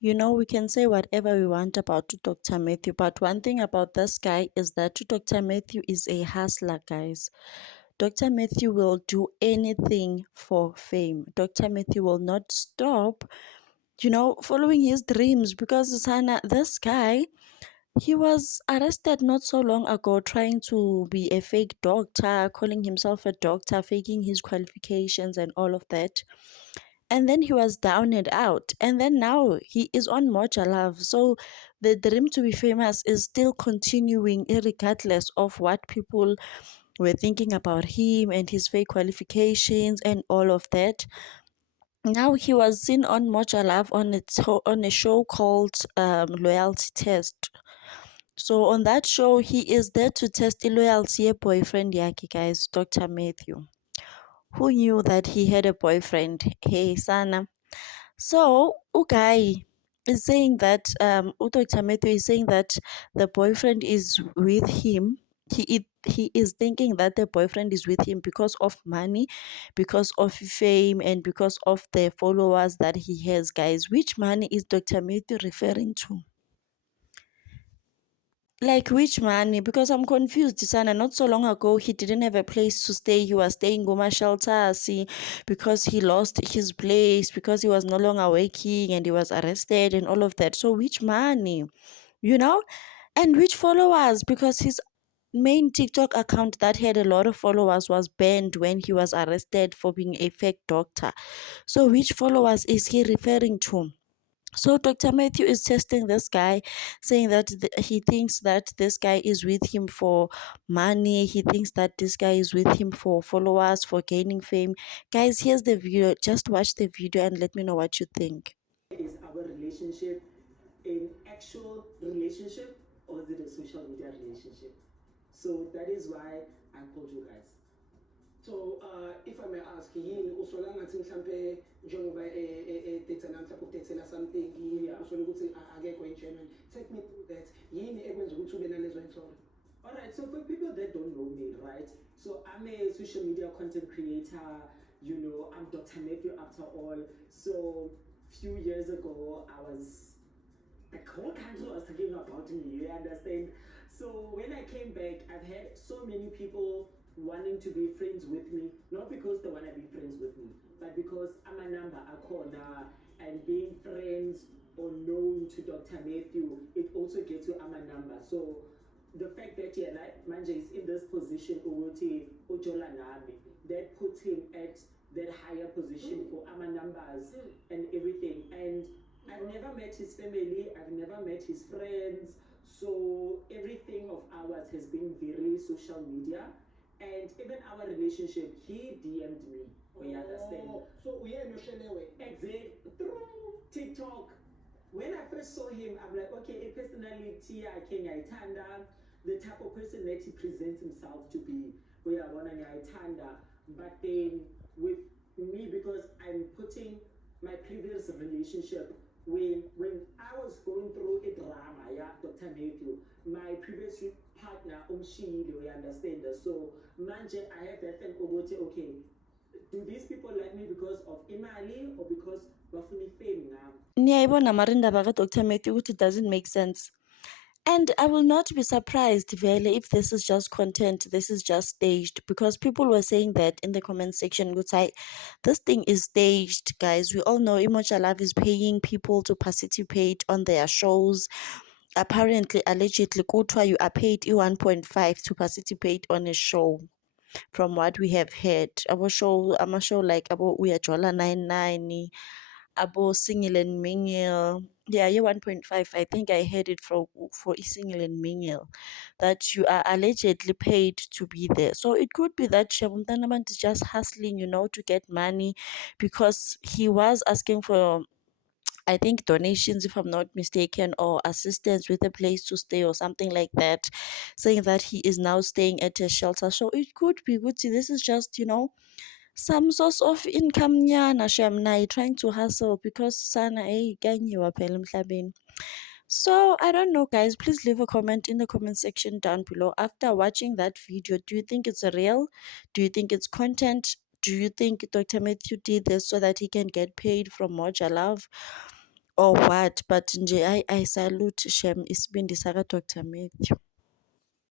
We can say whatever we want about Dr. Matthew, but one thing about this guy is that Dr. Matthew is a hustler, guys. Dr. Matthew will do anything for fame. Dr. Matthew will not stop, following his dreams because Sana, this guy, he was arrested not so long ago trying to be a fake doctor, calling himself a doctor, faking his qualifications and all of that. And then he was down and out. And then now he is on Moja Love. So the dream to be famous is still continuing, regardless of what people were thinking about him and his fake qualifications and all of that. Now he was seen on Moja Love on a show called Loyalty Test. So on that show, he is there to test the loyalty of boyfriend yake, guys, Dr. Matthew. Who knew that he had a boyfriend? Hey, Sana. So, Ugai is saying that Dr. Matthew is saying that the boyfriend is with him. He is thinking that the boyfriend is with him because of money, because of fame, and because of the followers that he has, guys. Which money is Dr. Matthew referring to? Like which money? Because I'm confused, Sana. Not so long ago, he didn't have a place to stay. He was staying Goma shelter, see, because he lost his place, because he was no longer working and he was arrested and all of that. So which money? You know? And which followers? Because his main TikTok account that had a lot of followers was banned when he was arrested for being a fake doctor. So which followers is he referring to? So Dr. Matthew is testing this guy, saying that he thinks that this guy is with him for money. He thinks that this guy is with him for followers, for gaining fame. Guys, here's the video. Just watch the video and let me know what you think. Is our relationship an actual relationship or is it a social media relationship? So that is why I called you guys. So if I may ask, yini usola ngathi mhlambe njengoba edethela mhlawumbe ukudethela something yini usola ukuthi akekho genuine. Take me through that. Yini ekwenza ukuthi ube nalezo ntolo? All right, so for people that don't know me, right? So I'm a social media content creator. I'm Dr. Matthew after all. So few years ago, the whole country was talking about me, you understand? So when I came back, I've had so many people wanting to be friends with me, not because they want to be friends with me, but because I'm a number, a corner, and being friends or known to Dr. Matthew, it also gets you I'm a number. So the fact that Manje is in this position, Ujola Nami, that puts him at that higher position for AMA numbers and everything. And I've never met his family, I've never met his friends. So everything of ours has been very social media. And even our relationship, he DM'd me. You understand? So we are exactly through TikTok. When I first saw him, I'm like, okay, a personality I can Tanda, the type of person that he presents himself to be. We are one Tanda. But then with me, because I'm putting my previous relationship when I was going through a drama, yeah, Dr. Matthew, my previous partner, Umshili, we understand that. So, manje, I have that thing about okay, do these people like me because of imali or because bafuni fame now? Niyayibona marinda baka Dr. Matthew ukuthi it doesn't make sense. And I will not be surprised, Vele, if this is just content, this is just staged, because people were saying that in the comment section. Would say, this thing is staged, guys. We all know Imoja Love is paying people to participate on their shows. Apparently, allegedly, Kutwa, you are paid 1.5 to participate on a show. From what we have heard, I'm a show like about We Are Jola 99, abo Single and Mingle. Yeah, yeah, 1.5. I think I heard it for Single and Mingle that you are allegedly paid to be there. So it could be that Shabumtanamant is just hustling, to get money, because he was asking for, I think, donations, if I'm not mistaken, or assistance with a place to stay or something like that, saying that he is now staying at a shelter. So it could be good. See, this is just, some source of income nyana shamnai trying to hustle because sana kanyiwa phela emhlabeni. So I don't know, guys. Please leave a comment in the comment section down below. After watching that video, do you think it's real? Do you think it's content? Do you think Dr. Matthew did this so that he can get paid from Moja Love? or what, but nje I salute Shem isibindi saka Dr. Matthew.